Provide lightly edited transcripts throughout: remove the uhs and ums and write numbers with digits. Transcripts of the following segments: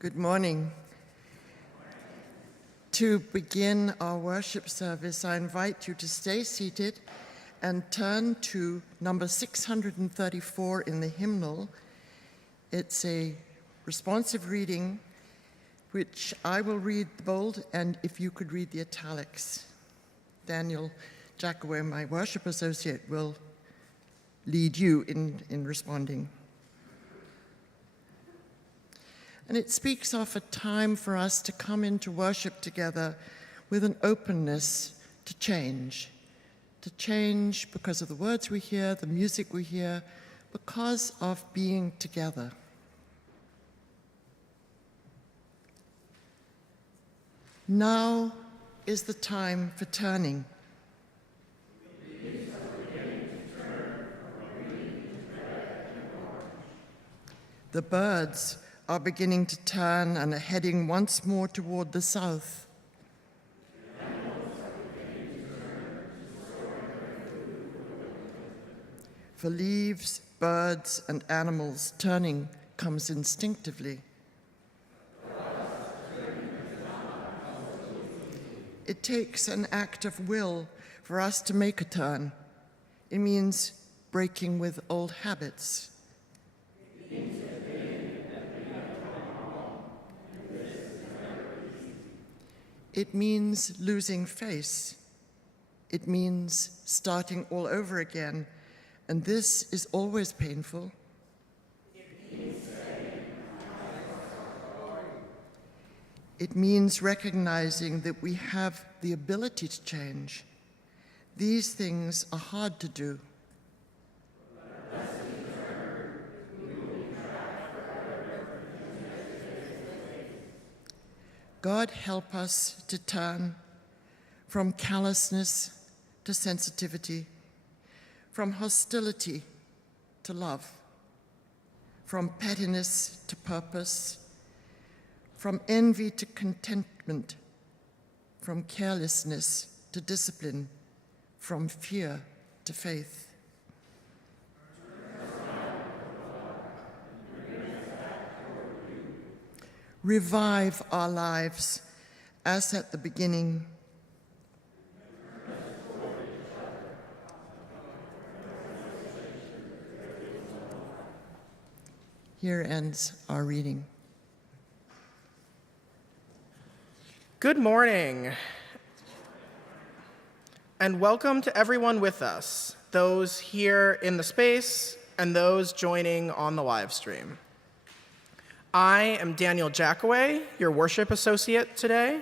Good morning. To begin our worship service, I invite you to stay seated and turn to number 634 in the hymnal. It's a responsive reading, which I will read the bold, and if you could read the italics. Daniel Jackoway, my worship associate, will lead you in responding. And it speaks of a time for us to come into worship together with an openness to change because of the words we hear, the music we hear, because of being together. Now is the time for turning. The birds are beginning to turn and are heading once more toward the south. For leaves, birds, and animals, turning comes instinctively. It takes an act of will for us to make a turn. It means breaking with old habits. It means losing face. It means starting all over again, and this is always painful. It means recognizing that we have the ability to change. These things are hard to do. God help us to turn from callousness to sensitivity, from hostility to love, from pettiness to purpose, from envy to contentment, from carelessness to discipline, from fear to faith. Revive our lives as at the beginning. Here ends our reading. Good morning, and welcome to everyone with us, those here in the space and those joining on the live stream. I am Daniel Jackoway, your worship associate today,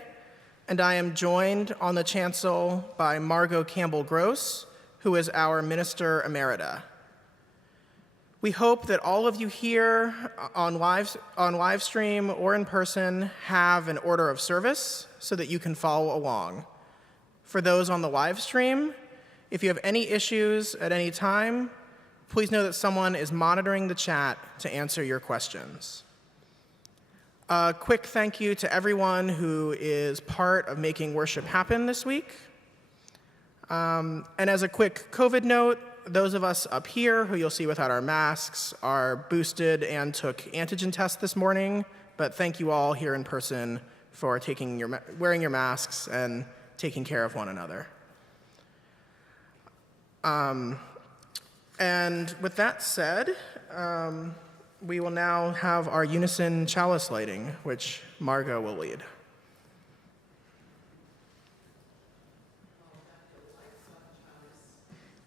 and I am joined on the chancel by Margot Campbell Gross, who is our Minister Emerita. We hope that all of you here on live stream or in person have an order of service so that you can follow along. For those on the live stream, if you have any issues at any time, please know that someone is monitoring the chat to answer your questions. A quick thank you to everyone who is part of making worship happen this week. And as a quick COVID note, those of us up here who you'll see without our masks are boosted and took antigen tests this morning, but thank you all here in person for wearing your masks and taking care of one another. And with that said, we will now have our unison chalice lighting, which Margot will lead.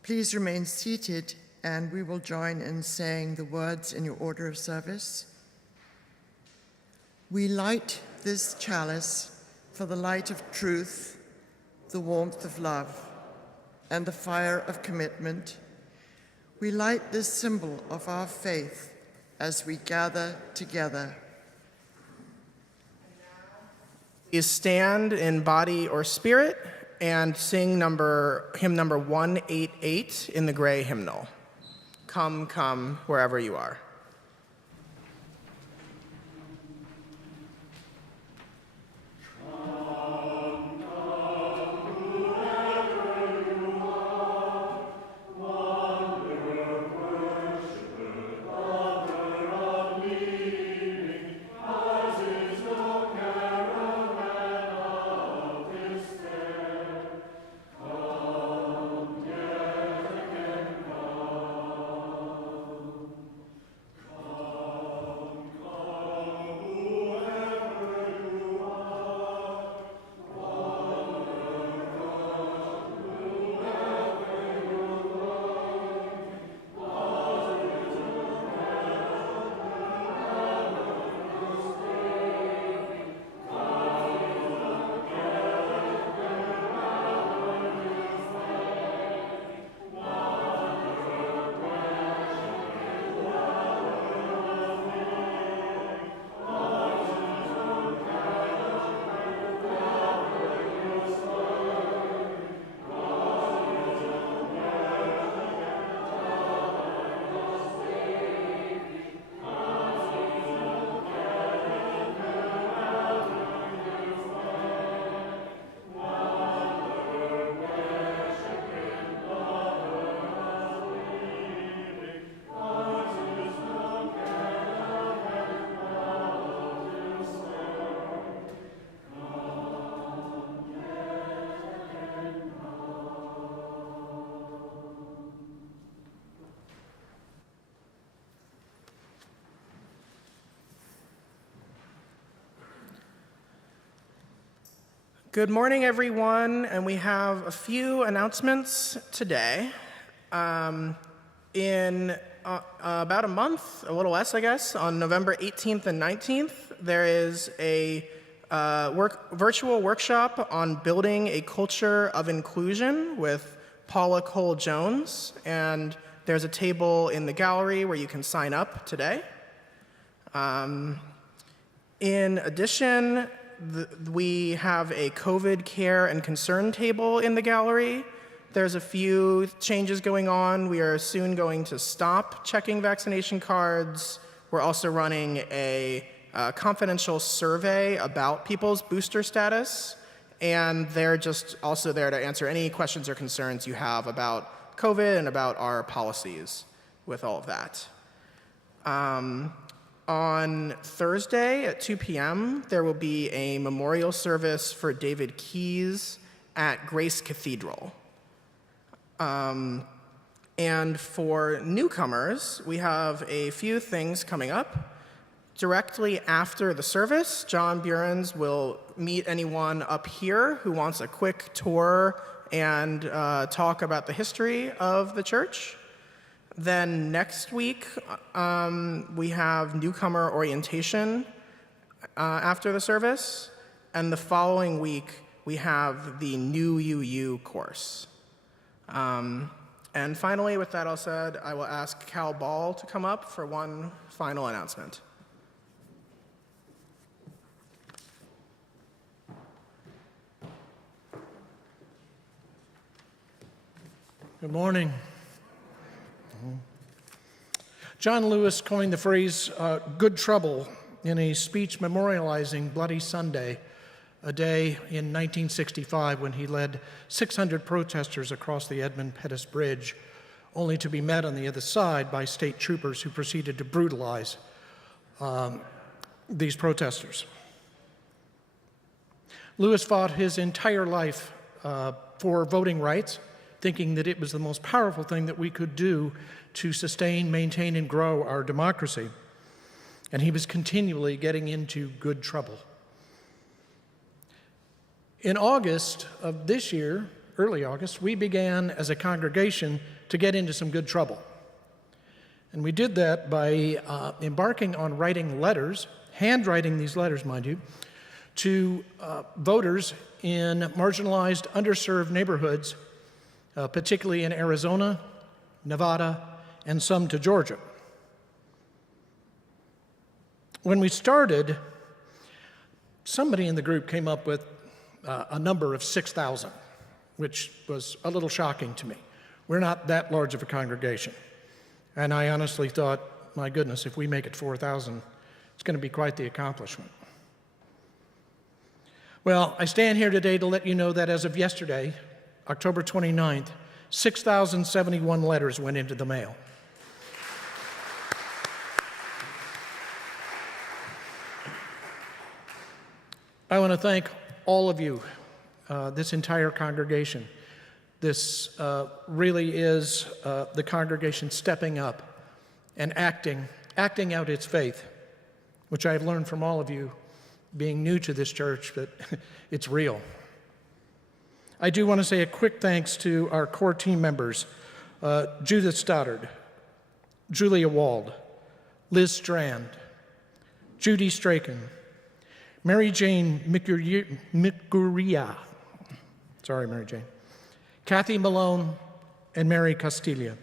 Please remain seated, and we will join in saying the words in your order of service. We light this chalice for the light of truth, the warmth of love, and the fire of commitment. We light this symbol of our faith as we gather together. Please stand in body or spirit and sing hymn number 188 in the gray hymnal. Come, come, wherever you are. As Good morning, everyone, and we have a few announcements today. In about a month, a little less, I guess, on November 18th and 19th, there is a virtual workshop on building a culture of inclusion with Paula Cole-Jones, and there's a table in the gallery where you can sign up today. In addition, we have a COVID care and concern table in the gallery. There's a few changes going on. We are soon going to stop checking vaccination cards. We're also running a confidential survey about people's booster status, and they're just also there to answer any questions or concerns you have about COVID and about our policies with all of that. On Thursday at 2 p.m., there will be a memorial service for David Keyes at Grace Cathedral. And for newcomers, we have a few things coming up. Directly after the service, John Burens will meet anyone up here who wants a quick tour and talk about the history of the church. Then next week, we have newcomer orientation after the service. And the following week, we have the new UU course. And finally, with that all said, I will ask Cal Ball to come up for one final announcement. Good morning. John Lewis coined the phrase good trouble in a speech memorializing Bloody Sunday, a day in 1965 when he led 600 protesters across the Edmund Pettus Bridge, only to be met on the other side by state troopers who proceeded to brutalize these protesters. Lewis fought his entire life for voting rights, thinking that it was the most powerful thing that we could do to sustain, maintain, and grow our democracy. And he was continually getting into good trouble. In August of this year, early August, we began as a congregation to get into some good trouble. And we did that by embarking on writing letters, handwriting these letters, mind you, to voters in marginalized, underserved neighborhoods, particularly in Arizona, Nevada, and some to Georgia. When we started, somebody in the group came up with a number of 6,000, which was a little shocking to me. We're not that large of a congregation. And I honestly thought, my goodness, if we make it 4,000, it's going to be quite the accomplishment. Well, I stand here today to let you know that as of yesterday, October 29th, 6,071 letters went into the mail. I want to thank all of you, this entire congregation. This really is the congregation stepping up and acting out its faith, which I've learned from all of you being new to this church, that it's real. I do want to say a quick thanks to our core team members, Judith Stoddard, Julia Wald, Liz Strand, Judy Straken, Mary Jane Mikuria, sorry, Mary Jane, Kathy Malone, and Mary Castilla.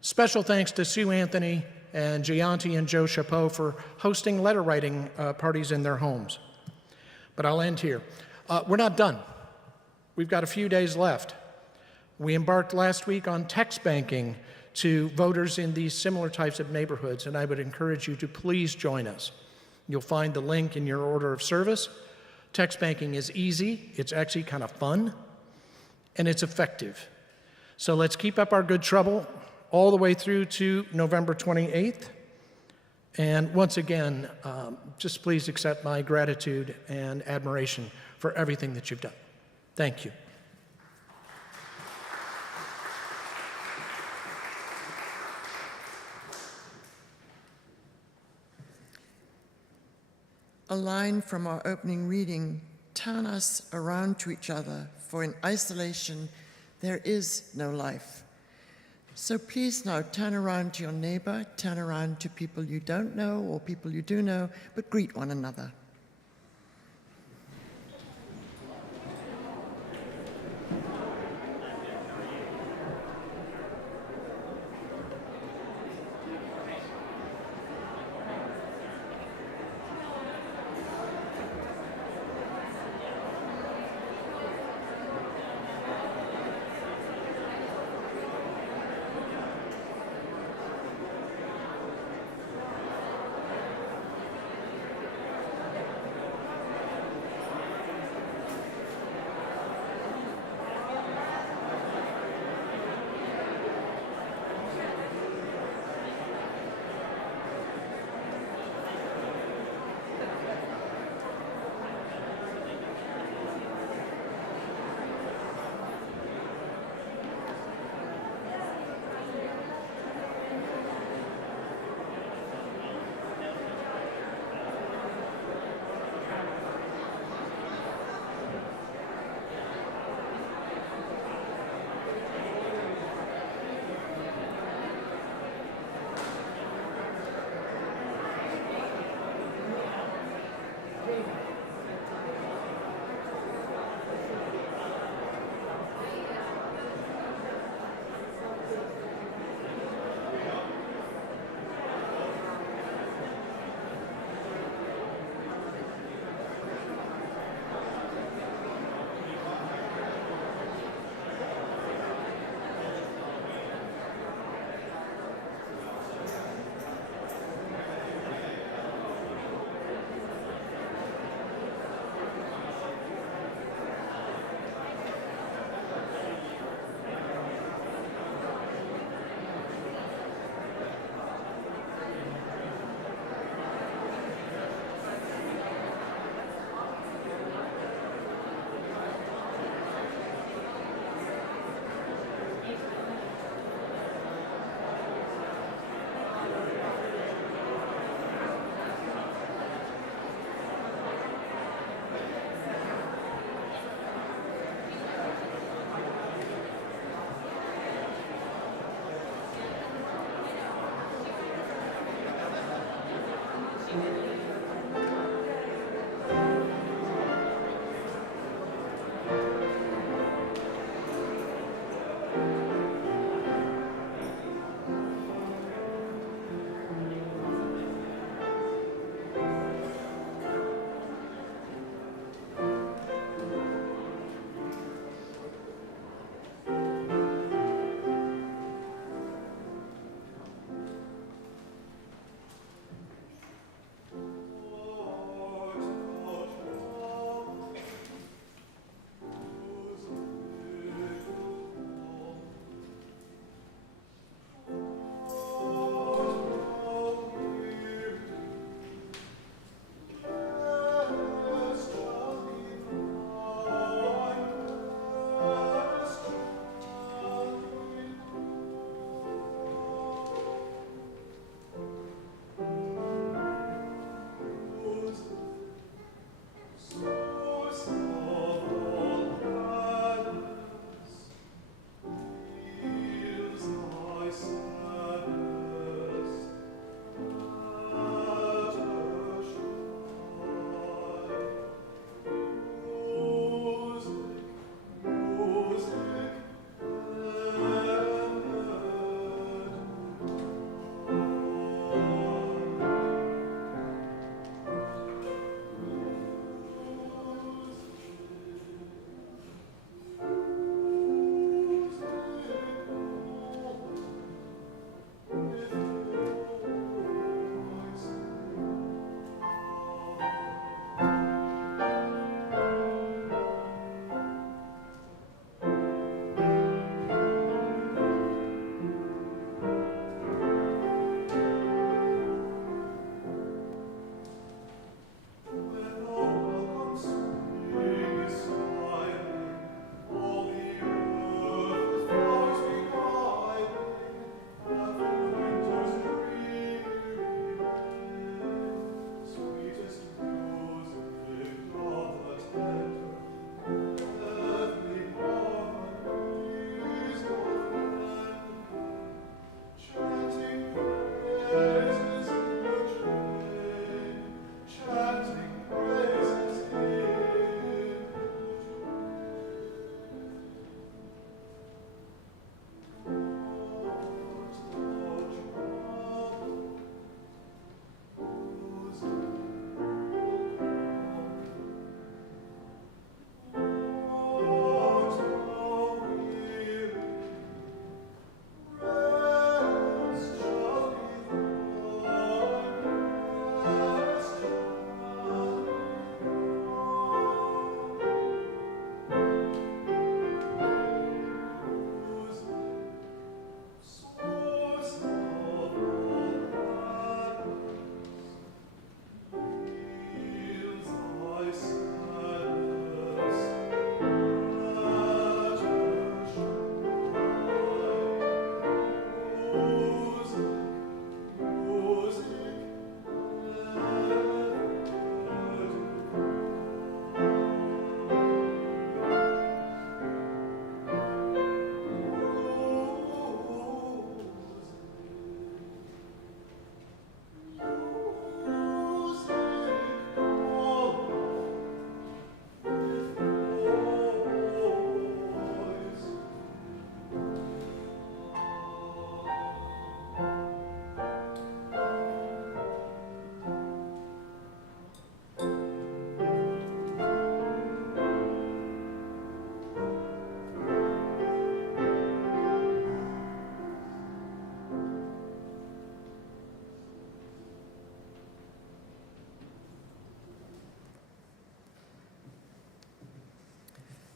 Special thanks to Sue Anthony and Gianti and Joe Chapeau for hosting letter writing parties in their homes. But I'll end here. We're not done. We've got a few days left. We embarked last week on text banking to voters in these similar types of neighborhoods, and I would encourage you to please join us. You'll find the link in your order of service. Text banking is easy, it's actually kind of fun, and it's effective. So let's keep up our good trouble all the way through to November 28th. And once again, just please accept my gratitude and admiration for everything that you've done. Thank you. A line from our opening reading turn us around to each other, for in isolation there is no life. So please now turn around to your neighbor, turn around to people you don't know or people you do know, but greet one another.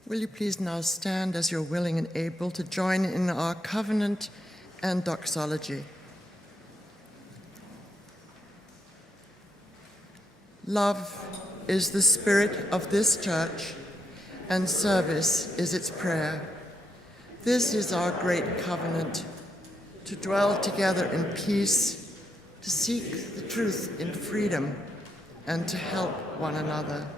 Will you please now stand as you're willing and able to join in our covenant and doxology? Love is the spirit of this church, and service is its prayer. This is our great covenant, to dwell together in peace, to seek the truth in freedom, and to help one another.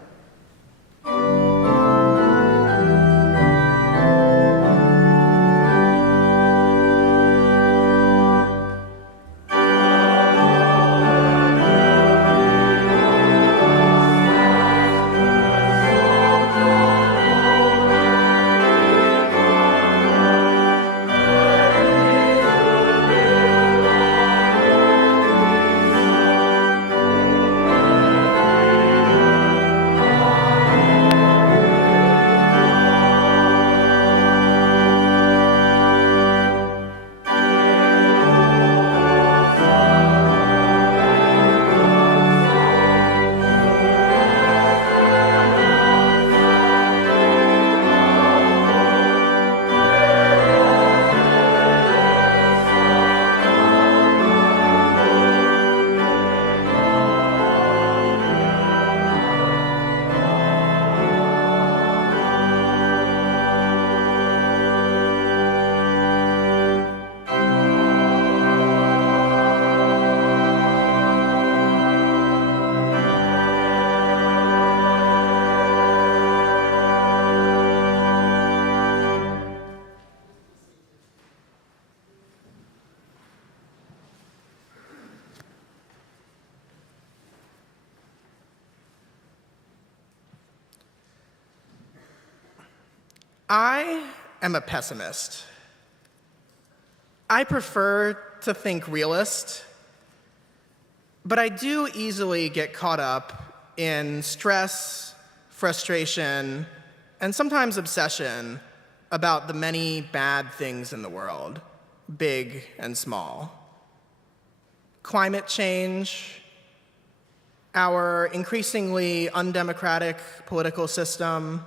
I am a pessimist. I prefer to think realist, but I do easily get caught up in stress, frustration, and sometimes obsession about the many bad things in the world, big and small. Climate change, our increasingly undemocratic political system,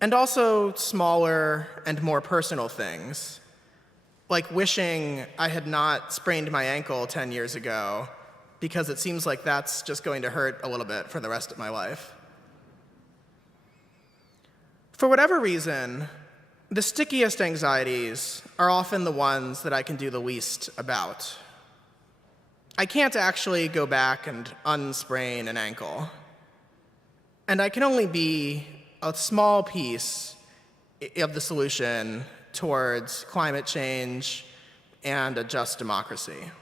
and also smaller and more personal things, like wishing I had not sprained my ankle 10 years ago, because it seems like that's just going to hurt a little bit for the rest of my life. For whatever reason, the stickiest anxieties are often the ones that I can do the least about. I can't actually go back and unsprain an ankle, and I can only be a small piece of the solution towards climate change and a just democracy.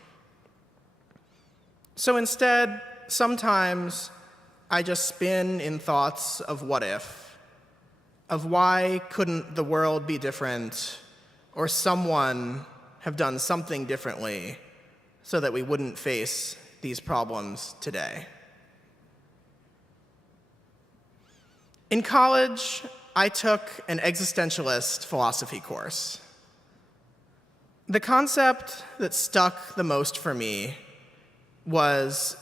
So instead, sometimes I just spin in thoughts of what if, of why couldn't the world be different, or someone have done something differently so that we wouldn't face these problems today. In college, I took an existentialist philosophy course. The concept that stuck the most for me was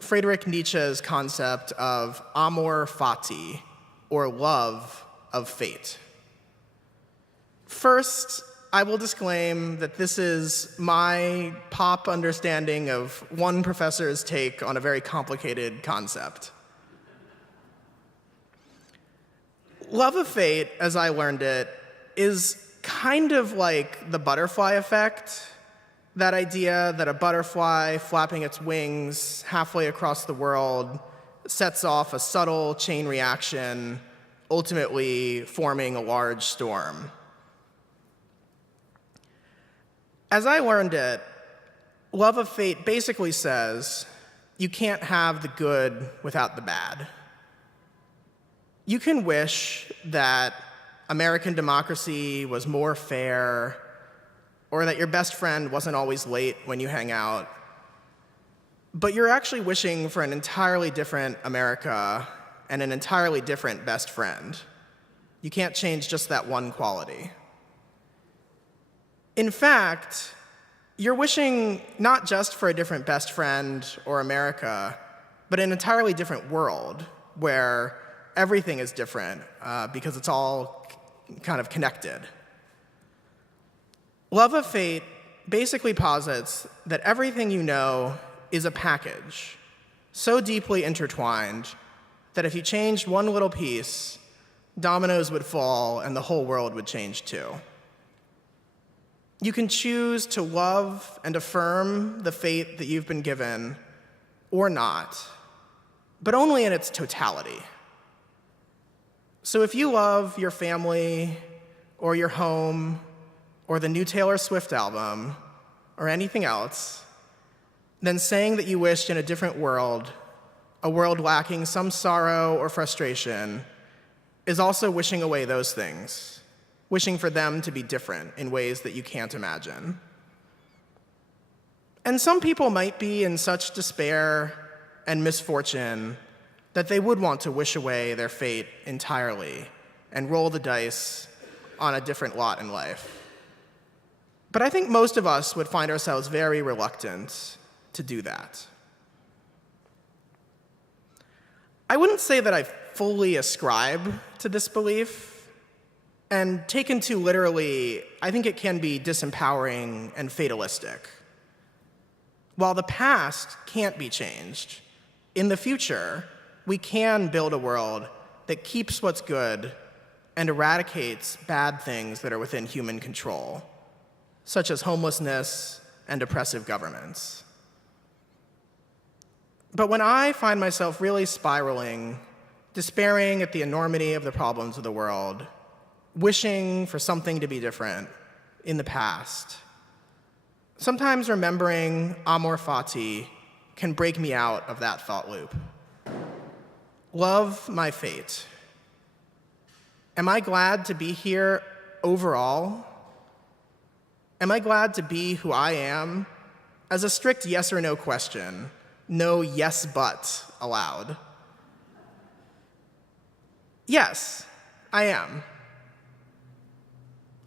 Friedrich Nietzsche's concept of amor fati, or love of fate. First, I will disclaim that this is my pop understanding of one professor's take on a very complicated concept. Love of fate, as I learned it, is kind of like the butterfly effect, that idea that a butterfly flapping its wings halfway across the world sets off a subtle chain reaction, ultimately forming a large storm. As I learned it, love of fate basically says you can't have the good without the bad. You can wish that American democracy was more fair, or that your best friend wasn't always late when you hang out, but you're actually wishing for an entirely different America and an entirely different best friend. You can't change just that one quality. In fact, you're wishing not just for a different best friend or America, but an entirely different world where everything is different because it's all kind of connected. Love of fate basically posits that everything you know is a package so deeply intertwined that if you changed one little piece, dominoes would fall and the whole world would change too. You can choose to love and affirm the fate that you've been given or not, but only in its totality. So if you love your family or your home or the new Taylor Swift album or anything else, then saying that you wished in a different world, a world lacking some sorrow or frustration, is also wishing away those things, wishing for them to be different in ways that you can't imagine. And some people might be in such despair and misfortune that they would want to wish away their fate entirely and roll the dice on a different lot in life. But I think most of us would find ourselves very reluctant to do that. I wouldn't say that I fully ascribe to this belief, and taken too literally, I think it can be disempowering and fatalistic. While the past can't be changed, in the future, we can build a world that keeps what's good and eradicates bad things that are within human control, such as homelessness and oppressive governments. But when I find myself really spiraling, despairing at the enormity of the problems of the world, wishing for something to be different in the past, sometimes remembering Amor Fati can break me out of that thought loop. Love my fate. Am I glad to be here overall? Am I glad to be who I am? As a strict yes or no question, no yes but allowed. Yes, I am.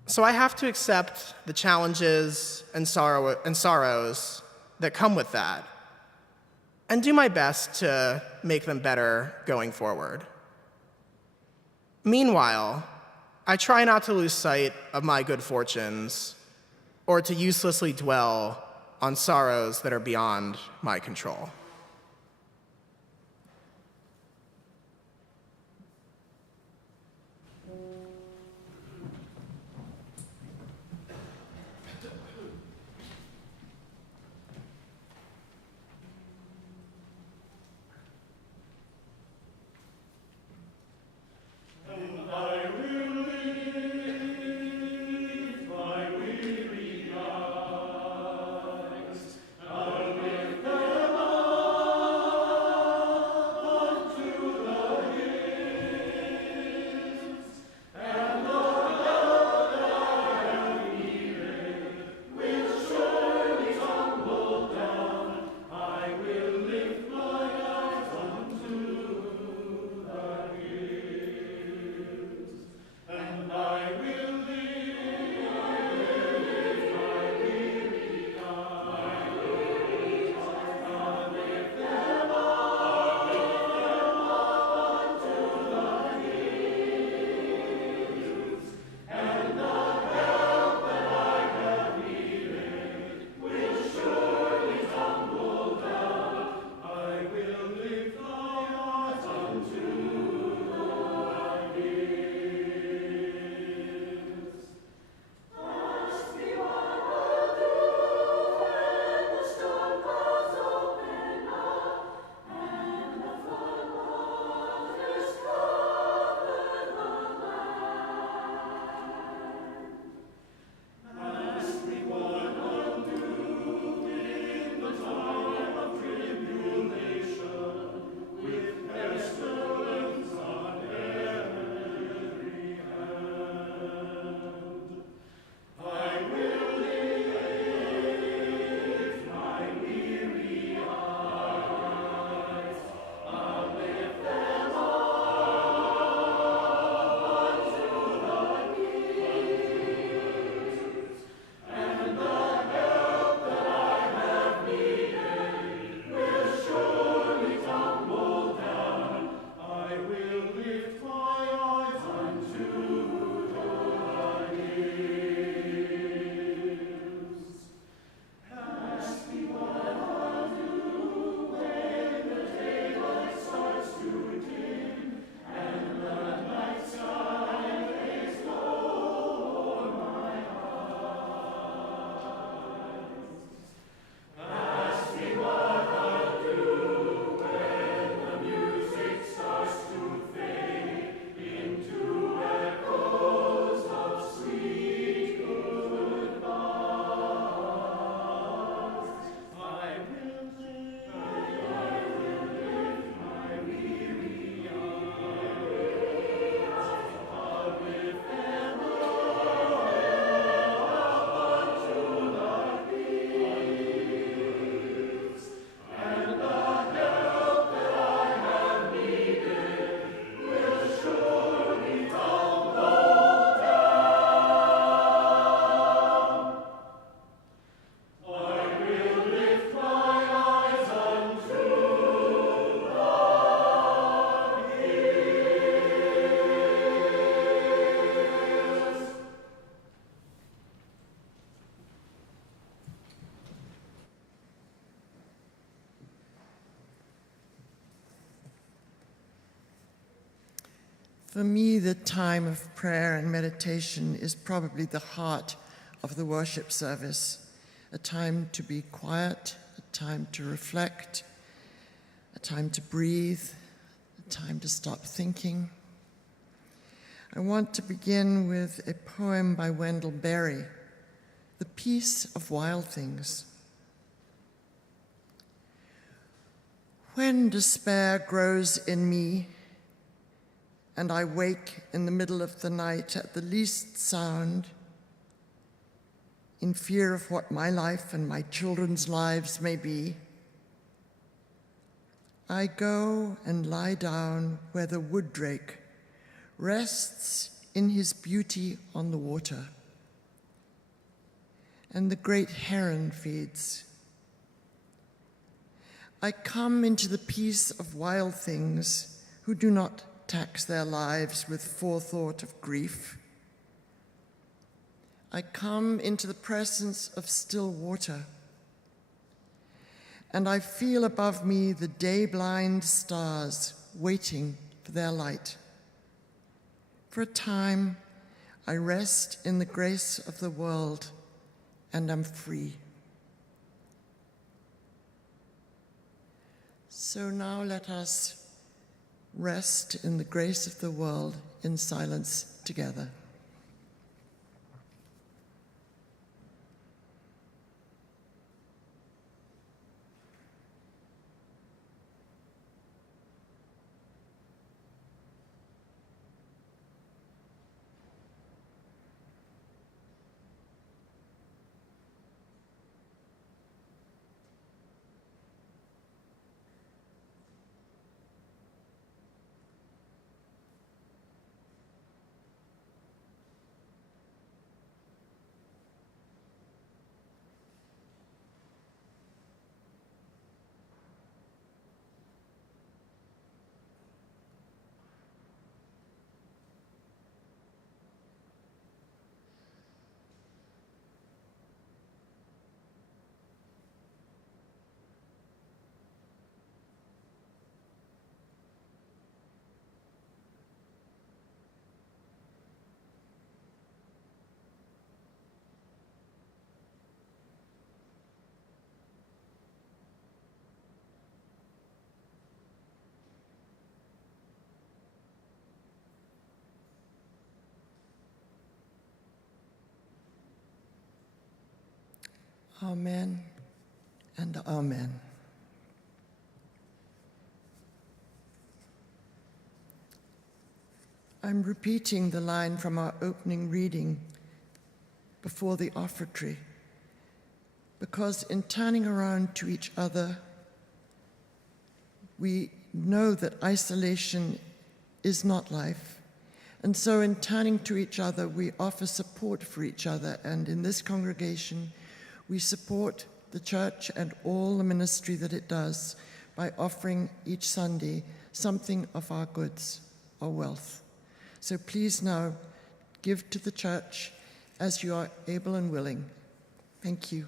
So I have to accept the challenges and sorrows that come with that, and do my best to make them better going forward. Meanwhile, I try not to lose sight of my good fortunes or to uselessly dwell on sorrows that are beyond my control. Them all For me, the time of prayer and meditation is probably the heart of the worship service, a time to be quiet, a time to reflect, a time to breathe, a time to stop thinking. I want to begin with a poem by Wendell Berry, The Peace of Wild Things. When despair grows in me, and I wake in the middle of the night at the least sound, in fear of what my life and my children's lives may be, I go and lie down where the wood drake rests in his beauty on the water, and the great heron feeds. I come into the peace of wild things who do not tax their lives with forethought of grief. I come into the presence of still water, and I feel above me the day-blind stars waiting for their light. For a time, I rest in the grace of the world and am free. So now let us rest in the grace of the world in silence together. Amen and amen. I'm repeating the line from our opening reading before the offertory, because in turning around to each other, we know that isolation is not life. And so in turning to each other, we offer support for each other. And in this congregation, we support the church and all the ministry that it does by offering each Sunday something of our goods or wealth. So please now give to the church as you are able and willing. Thank you.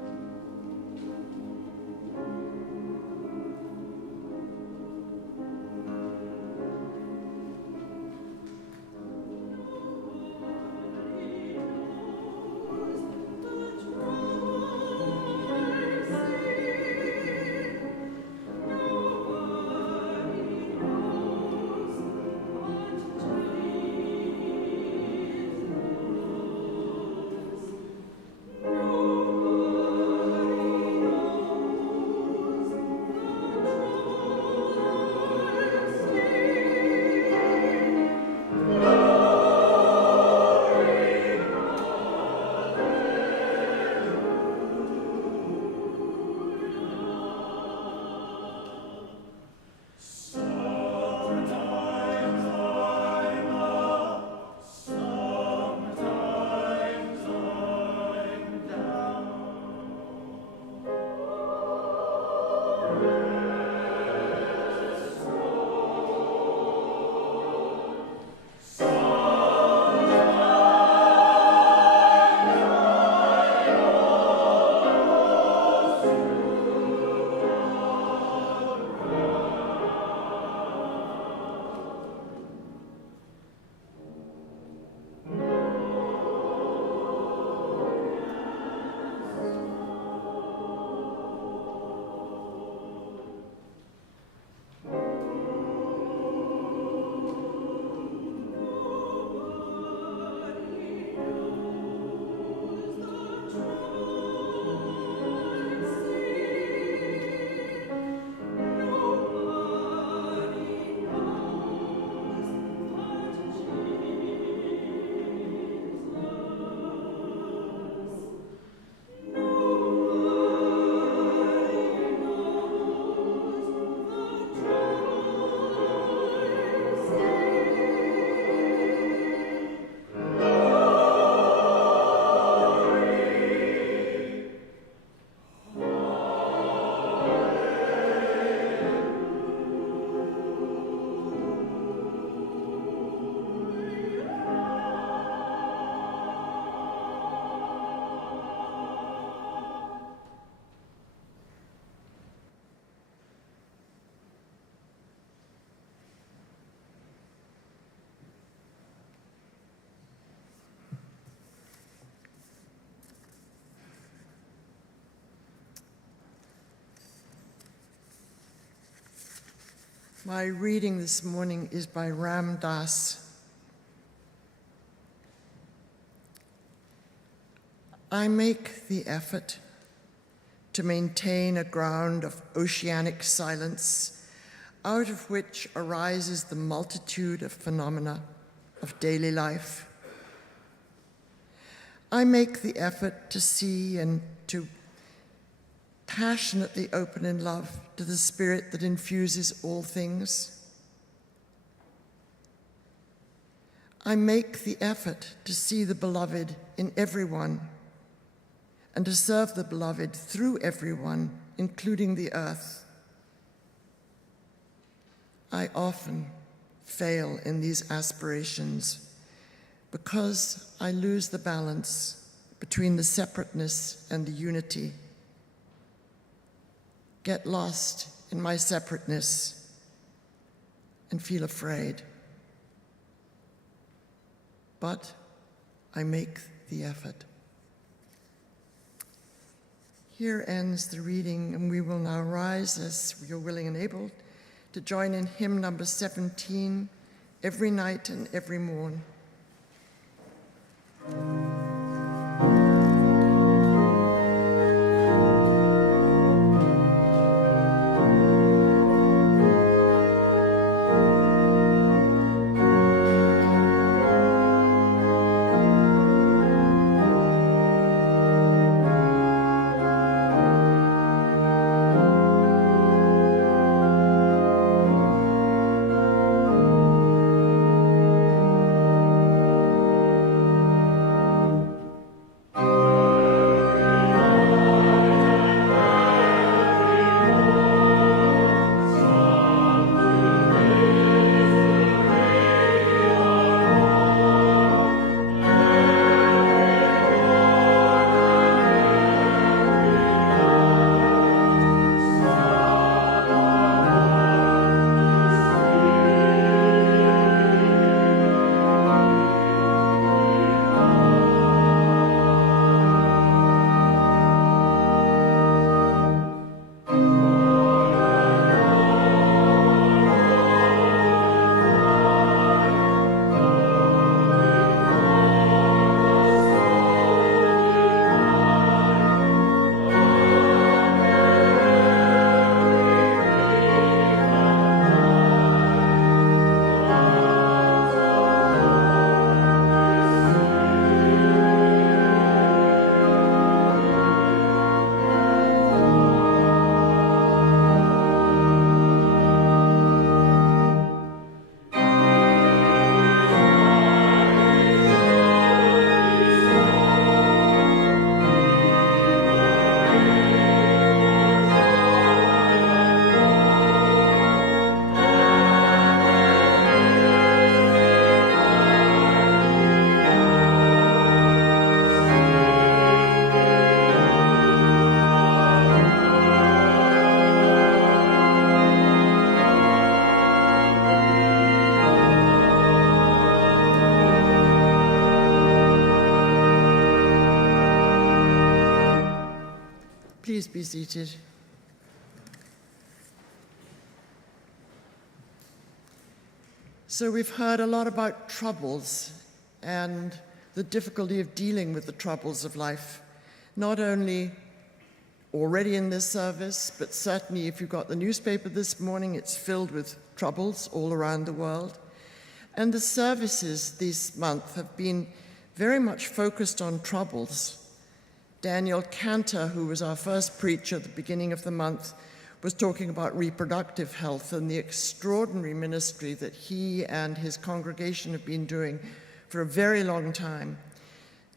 Thank you. My reading this morning is by Ram Dass. I make the effort to maintain a ground of oceanic silence, out of which arises the multitude of phenomena of daily life. I make the effort to see and to passionately open in love to the spirit that infuses all things. I make the effort to see the beloved in everyone and to serve the beloved through everyone, including the earth. I often fail in these aspirations because I lose the balance between the separateness and the unity, get lost in my separateness, and feel afraid. But I make the effort. Here ends the reading, and we will now rise, as you're willing and able, to join in hymn number 17, Every Night and Every Morn. Please be seated. So we've heard a lot about troubles and the difficulty of dealing with the troubles of life, not only already in this service, but certainly if you got the newspaper this morning, it's filled with troubles all around the world. And the services this month have been very much focused on troubles. Daniel Cantor, who was our first preacher at the beginning of the month, was talking about reproductive health and the extraordinary ministry that he and his congregation have been doing for a very long time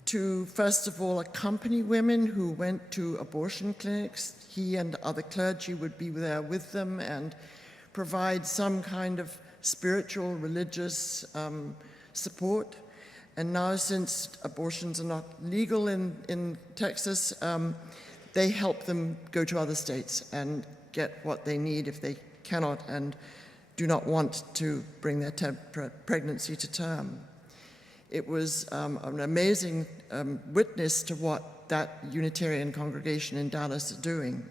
to, first of all, accompany women who went to abortion clinics. He and other clergy would be there with them and provide some kind of spiritual, religious support. And now, since abortions are not legal in Texas, they help them go to other states and get what they need if they cannot and do not want to bring their pregnancy to term. It was an amazing witness to what that Unitarian congregation in Dallas is doing.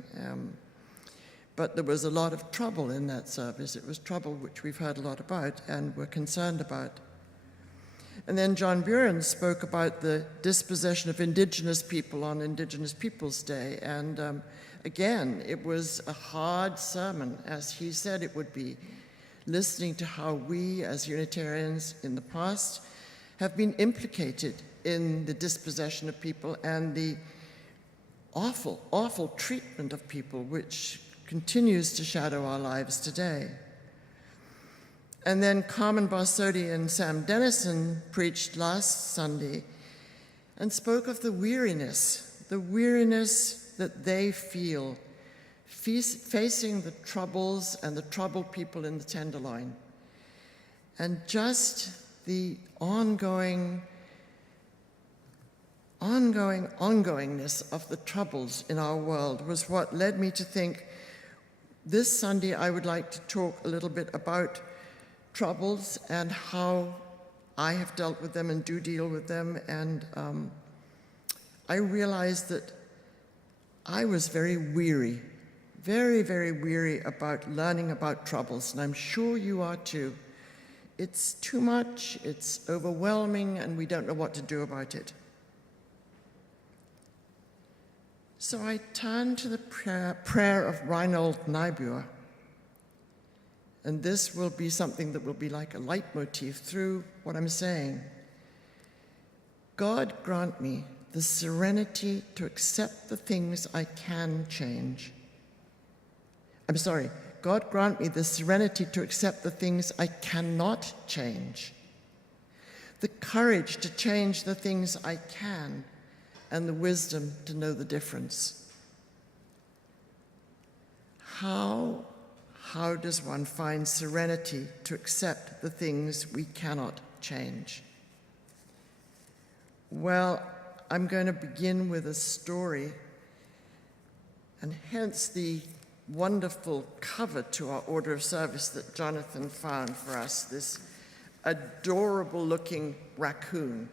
But there was a lot of trouble in that service. It was trouble which we've heard a lot about and we're concerned about. And then John Buren spoke about the dispossession of Indigenous people on Indigenous Peoples' Day. And again, it was a hard sermon, as he said it would be, listening to how we as Unitarians in the past have been implicated in the dispossession of people and the awful, awful treatment of people which continues to shadow our lives today. And then Carmen Barsodi and Sam Dennison preached last Sunday and spoke of the weariness that they feel facing the troubles and the troubled people in the Tenderloin. And just the ongoingness of the troubles in our world was what led me to think this Sunday I would like to talk a little bit about troubles and how I have dealt with them and do deal with them. And I realized that I was very weary, very, very weary about learning about troubles, and I'm sure you are too. It's too much, it's overwhelming, and we don't know what to do about it. So I turned to the prayer of Reinhold Niebuhr, and this will be something that will be like a leitmotif through what I'm saying. God grant me the serenity to accept the things I can change. God grant me the serenity to accept the things I cannot change, the courage to change the things I can, and the wisdom to know the difference. How does one find serenity to accept the things we cannot change? Well, I'm going to begin with a story, and hence the wonderful cover to our order of service that Jonathan found for us, this adorable-looking raccoon.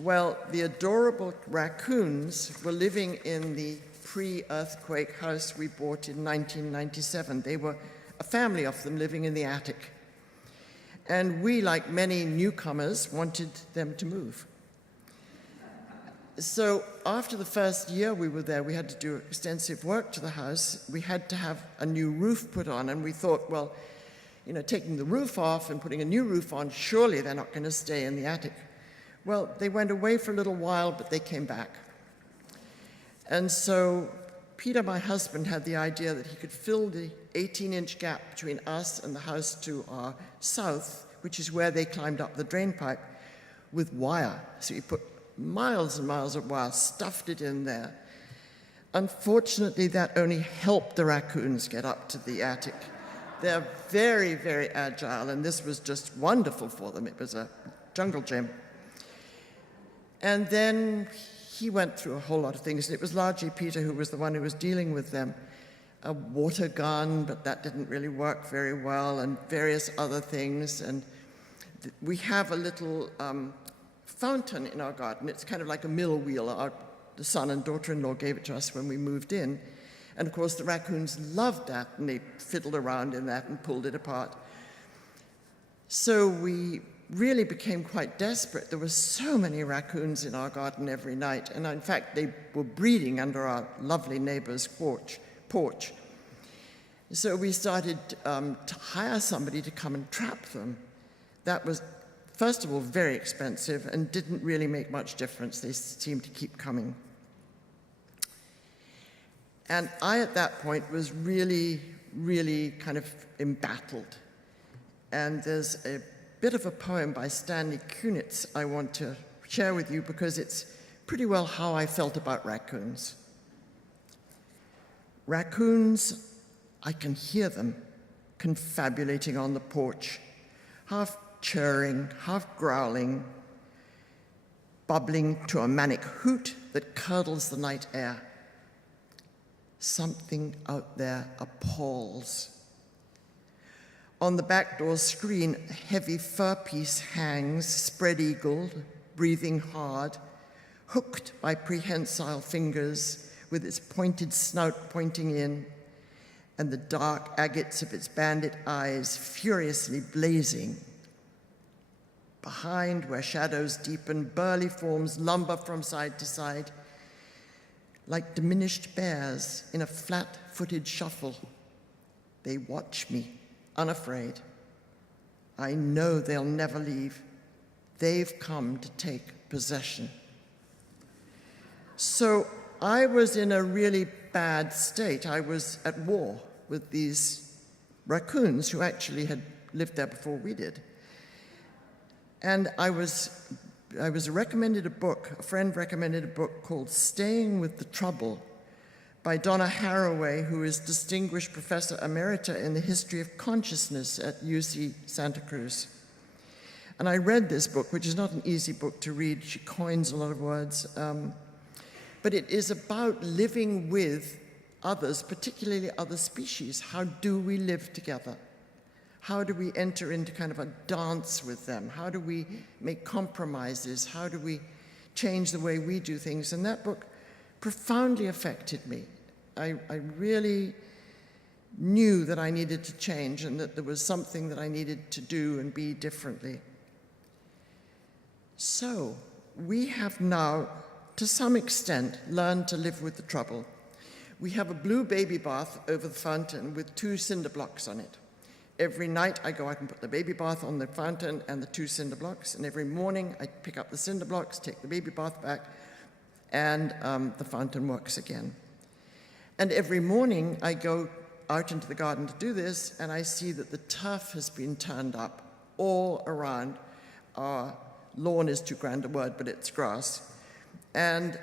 Well, the adorable raccoons were living in the pre-earthquake house we bought in 1997. They were a family of them living in the attic. And we, like many newcomers, wanted them to move. So after the first year we were there, we had to do extensive work to the house. We had to have a new roof put on, and we thought, well, taking the roof off and putting a new roof on, surely they're not going to stay in the attic. Well, they went away for a little while, but they came back. And so Peter, my husband, had the idea that he could fill the 18-inch gap between us and the house to our south, which is where they climbed up the drain pipe, with wire. So he put miles and miles of wire, stuffed it in there. Unfortunately, that only helped the raccoons get up to the attic. They're very, very agile, and this was just wonderful for them. It was a jungle gym. And then he went through a whole lot of things, and it was largely Peter who was the one who was dealing with them. A water gun, but that didn't really work very well, and various other things. And we have a little fountain in our garden. It's kind of like a mill wheel. The son and daughter-in-law gave it to us when we moved in. And of course, the raccoons loved that, and they fiddled around in that and pulled it apart. So we really became quite desperate. There were so many raccoons in our garden every night, and in fact, they were breeding under our lovely neighbor's porch. So we started to hire somebody to come and trap them. That was, first of all, very expensive and didn't really make much difference. They seemed to keep coming. And I, at that point, was really, really kind of embattled. And there's a bit of a poem by Stanley Kunitz I want to share with you because it's pretty well how I felt about raccoons. Raccoons, I can hear them confabulating on the porch, half churring, half growling, bubbling to a manic hoot that curdles the night air. Something out there appalls. On the back door screen, a heavy fur piece hangs, spread-eagled, breathing hard, hooked by prehensile fingers with its pointed snout pointing in, and the dark agates of its bandit eyes furiously blazing. Behind, where shadows deepen, burly forms lumber from side to side, like diminished bears in a flat-footed shuffle. They watch me, unafraid. I know they'll never leave. They've come to take possession. So I was in a really bad state. I was at war with these raccoons who actually had lived there before we did. And I was recommended a book, a friend recommended a book called Staying with the Trouble by Donna Haraway, who is Distinguished Professor Emerita in the History of Consciousness at UC Santa Cruz. And I read this book, which is not an easy book to read. She coins a lot of words. But it is about living with others, particularly other species. How do we live together? How do we enter into kind of a dance with them? How do we make compromises? How do we change the way we do things? And that book profoundly affected me. I really knew that I needed to change and that there was something that I needed to do and be differently. So we have now, to some extent, learned to live with the trouble. We have a blue baby bath over the fountain with 2 cinder blocks on it. Every night I go out and put the baby bath on the fountain and the 2 cinder blocks, and every morning I pick up the cinder blocks, take the baby bath back, and the fountain works again. And every morning I go out into the garden to do this, and I see that the turf has been turned up all around. Our lawn is too grand a word, but it's grass. And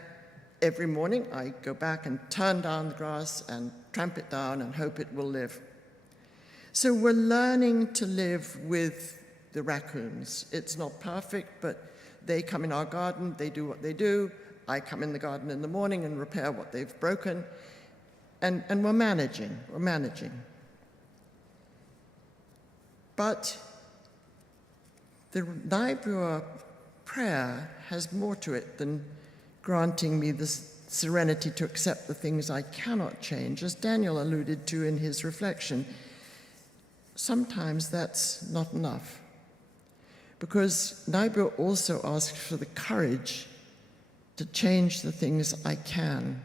every morning I go back and turn down the grass and tramp it down and hope it will live. So we're learning to live with the raccoons. It's not perfect, but they come in our garden, they do what they do. I come in the garden in the morning and repair what they've broken. And we're managing. But the Naibua prayer has more to it than granting me the serenity to accept the things I cannot change. As Daniel alluded to in his reflection, sometimes that's not enough. Because Naibua also asks for the courage to change the things I can.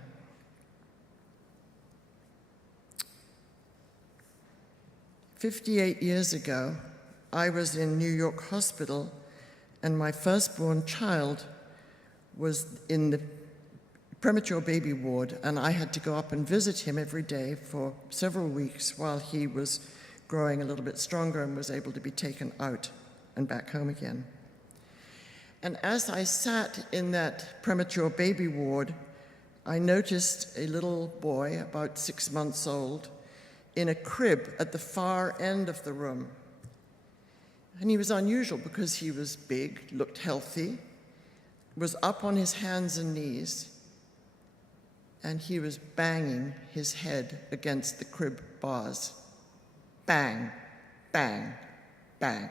"58 years ago, I was in New York Hospital, and my firstborn child was in the premature baby ward, and I had to go up and visit him every day for several weeks while he was growing a little bit stronger and was able to be taken out and back home again. And as I sat in that premature baby ward, I noticed a little boy, about 6 months old, in a crib at the far end of the room. And he was unusual because he was big, looked healthy, was up on his hands and knees, and he was banging his head against the crib bars. Bang, bang, bang.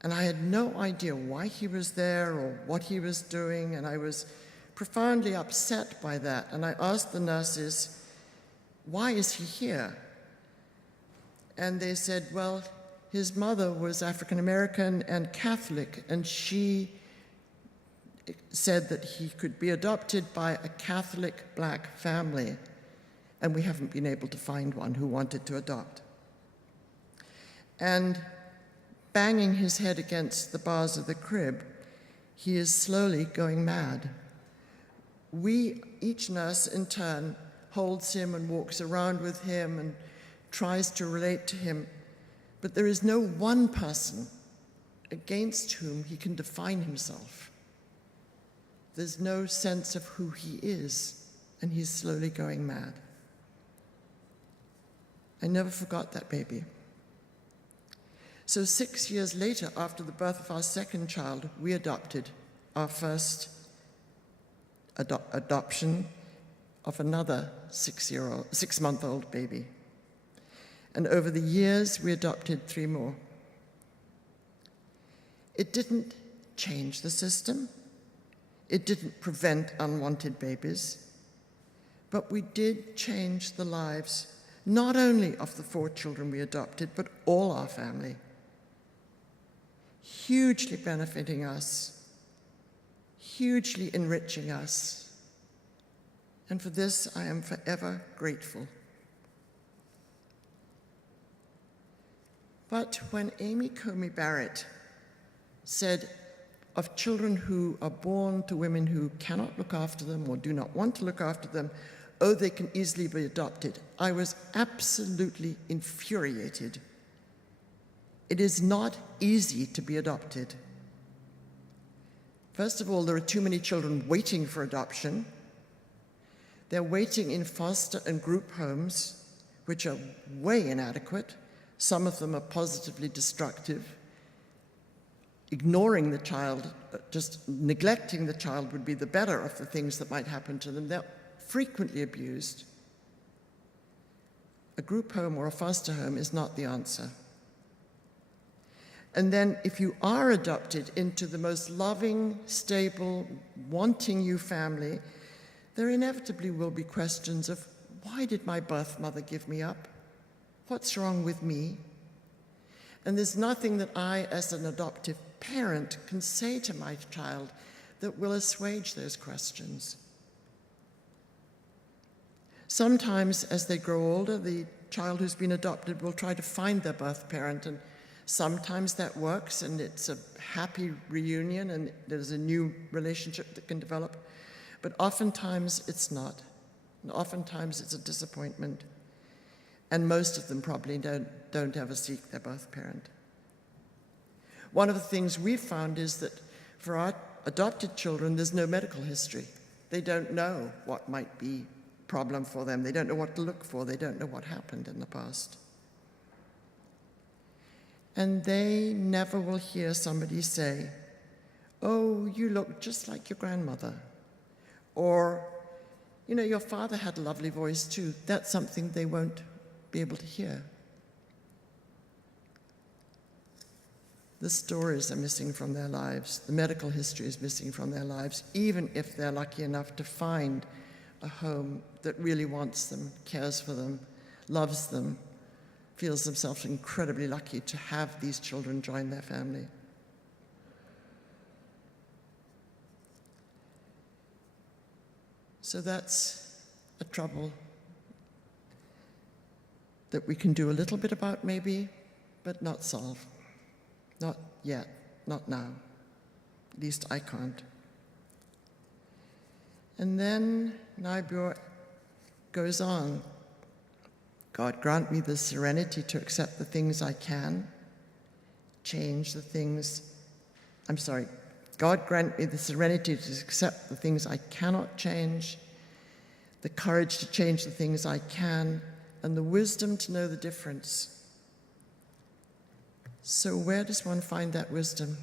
And I had no idea why he was there or what he was doing, and I was profoundly upset by that. And I asked the nurses, "Why is he here?" And they said, well, his mother was African American and Catholic, and she said that he could be adopted by a Catholic black family, and we haven't been able to find one who wanted to adopt. And banging his head against the bars of the crib, he is slowly going mad. Each nurse in turn holds him and walks around with him and tries to relate to him, but there is no one person against whom he can define himself. There's no sense of who he is, and he's slowly going mad. I never forgot that baby. So 6 years later, after the birth of our second child, we adopted our first adoption of another 6-month-old baby. And over the years, we adopted 3 more. It didn't change the system. It didn't prevent unwanted babies. But we did change the lives not only of the 4 children we adopted, but all our family, hugely benefiting us, hugely enriching us. And for this, I am forever grateful. But when Amy Comey Barrett said of children who are born to women who cannot look after them or do not want to look after them, oh, they can easily be adopted, I was absolutely infuriated. It is not easy to be adopted. First of all, there are too many children waiting for adoption. They're waiting in foster and group homes, which are way inadequate. Some of them are positively destructive. Ignoring the child, just neglecting the child would be the better of the things that might happen to them. They're frequently abused. A group home or a foster home is not the answer. And then if you are adopted into the most loving, stable, wanting you family, there inevitably will be questions of, why did my birth mother give me up? What's wrong with me? And there's nothing that I, as an adoptive parent, can say to my child that will assuage those questions. Sometimes, as they grow older, the child who's been adopted will try to find their birth parent, and sometimes that works, and it's a happy reunion, and there's a new relationship that can develop. But oftentimes, it's not. And oftentimes, it's a disappointment. And most of them probably don't ever seek their birth parent. One of the things we've found is that for our adopted children, there's no medical history. They don't know what might be a problem for them. They don't know what to look for. They don't know what happened in the past. And they never will hear somebody say, oh, you look just like your grandmother. Or, you know, your father had a lovely voice too. That's something they won't be able to hear. The stories are missing from their lives. The medical history is missing from their lives, even if they're lucky enough to find a home that really wants them, cares for them, loves them, feels themselves incredibly lucky to have these children join their family. So that's a trouble that we can do a little bit about maybe, but not solve. Not yet, not now. At least I can't. And then Nibur goes on. God grant me the serenity to accept the things I can, change the things, God grant me the serenity to accept the things I cannot change, the courage to change the things I can, and the wisdom to know the difference. So where does one find that wisdom?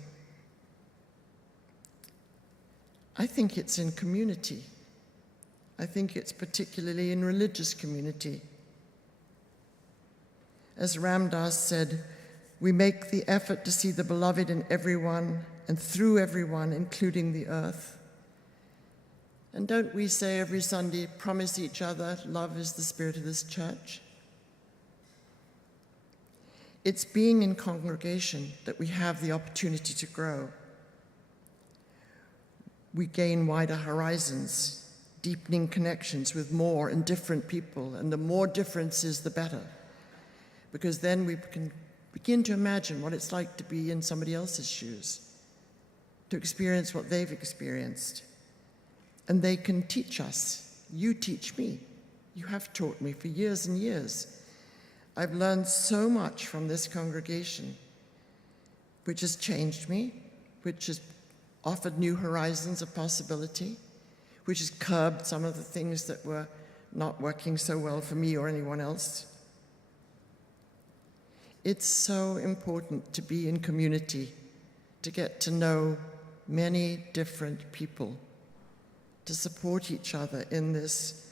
I think it's in community. I think it's particularly in religious community. As Ram Dass said, we make the effort to see the beloved in everyone and through everyone, including the earth. And don't we say every Sunday, promise each other, love is the spirit of this church? It's being in congregation that we have the opportunity to grow. We gain wider horizons, deepening connections with more and different people, and the more differences, the better. Because then we can begin to imagine what it's like to be in somebody else's shoes, to experience what they've experienced. And they can teach us. You teach me. You have taught me for years and years. I've learned so much from this congregation, which has changed me, which has offered new horizons of possibility, which has curbed some of the things that were not working so well for me or anyone else. It's so important to be in community, to get to know many different people, to support each other in this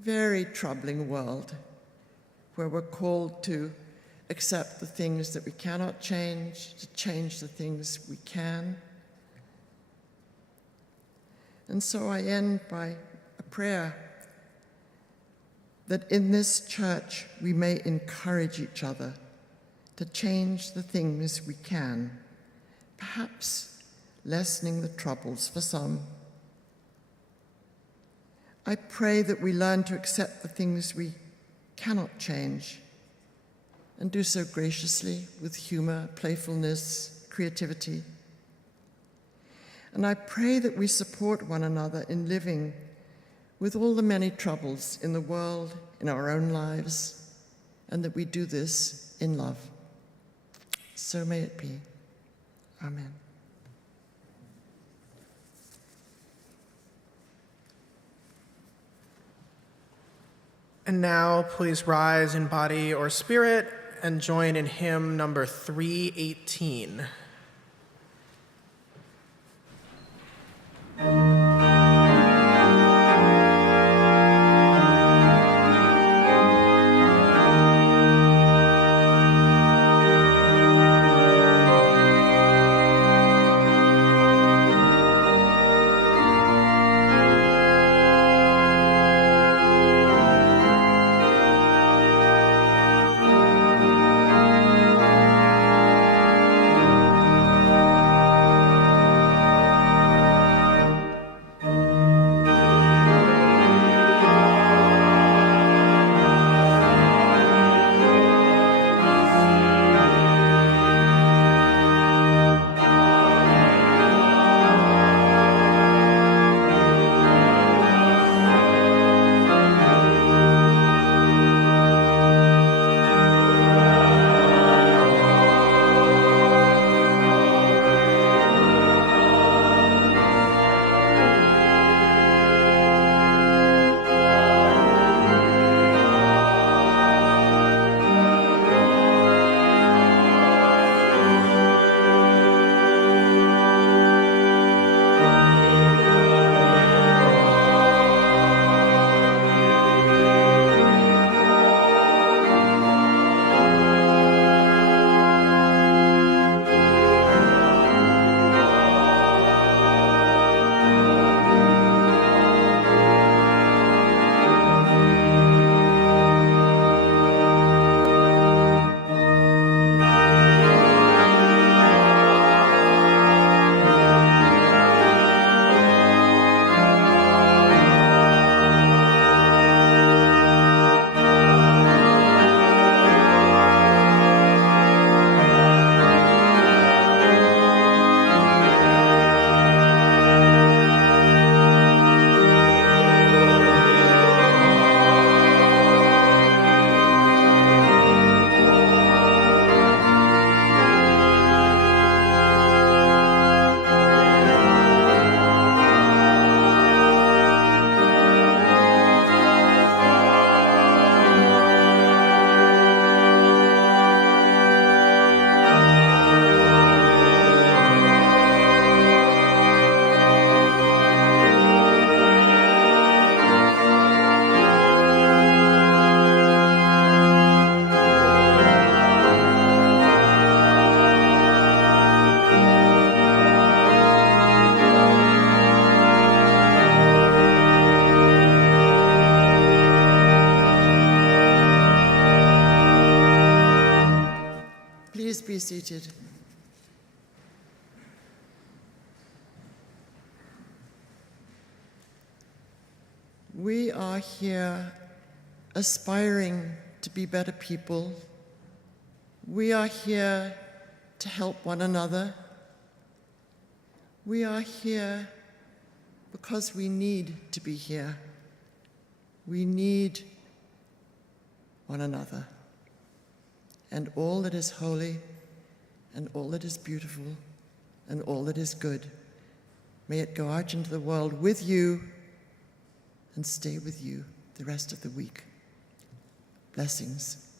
very troubling world where we're called to accept the things that we cannot change, to change the things we can. And so I end by a prayer. that in this church we may encourage each other to change the things we can, perhaps lessening the troubles for some. I pray that we learn to accept the things we cannot change and do so graciously with humor, playfulness, creativity. And I pray that we support one another in living with all the many troubles in the world, in our own lives, and that we do this in love. So may it be. Amen. And now, please rise in body or spirit and join in hymn number 318. Be seated. We are here aspiring to be better people. We are here to help one another. We are here because we need to be here. We need one another. And all that is holy, and all that is beautiful, and all that is good, may it go out into the world with you and stay with you the rest of the week. Blessings.